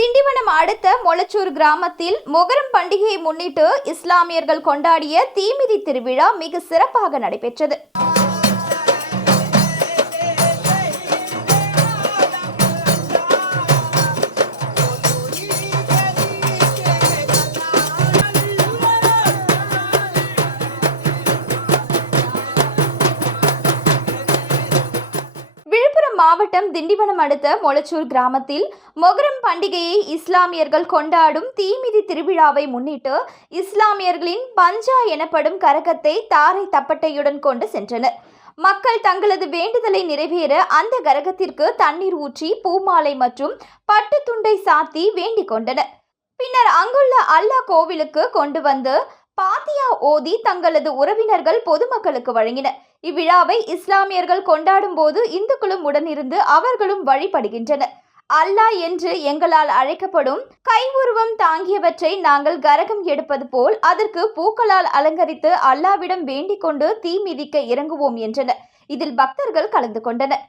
திண்டிவனம் அடுத்த மொளச்சூர் கிராமத்தில் மொகரம் பண்டிகையை முன்னிட்டு இஸ்லாமியர்கள் கொண்டாடிய தீமிதி திருவிழா மிக சிறப்பாக நடைபெற்றது. மாவட்டம் திண்டிவனம் அடுத்த மொளச்சூர் கிராமத்தில் மொகரம் பண்டிகையை இஸ்லாமியர்கள் கொண்டாடும் தீமிதி திருவிழாவை முன்னிட்டு இஸ்லாமியர்களின் பஞ்சா எனப்படும் கரகத்தை தாரை தப்பட்டையுடன் கொண்டு சென்றனர். மக்கள் தங்களது வேண்டுதலை நிறைவேற அந்த கரகத்திற்கு தண்ணீர் ஊற்றி பூமாலை மற்றும் பட்டு துண்டை சாத்தி வேண்டிக் கொண்டனர். பின்னர் அங்குள்ள அல்லாஹ் கோவிலுக்கு கொண்டு வந்து பாத்தியா ஓதி தங்களது உறவினர்கள் பொதுமக்களுக்கு வழங்கினர். இவ்விழாவை இஸ்லாமியர்கள் கொண்டாடும் போது இந்துக்களும் உடனிருந்து அவர்களும் வழிபடுகின்றனர். அல்லாஹ் என்று எங்களால் அழைக்கப்படும் கை உருவம் தாங்கியவற்றை நாங்கள் கரகம் எடுப்பது போல் அதற்கு பூக்களால் அலங்கரித்து அல்லாஹ்விடம் வேண்டிக் கொண்டு தீ மிதிக்க இறங்குவோம் என்றனர். இதில் பக்தர்கள் கலந்து கொண்டனர்.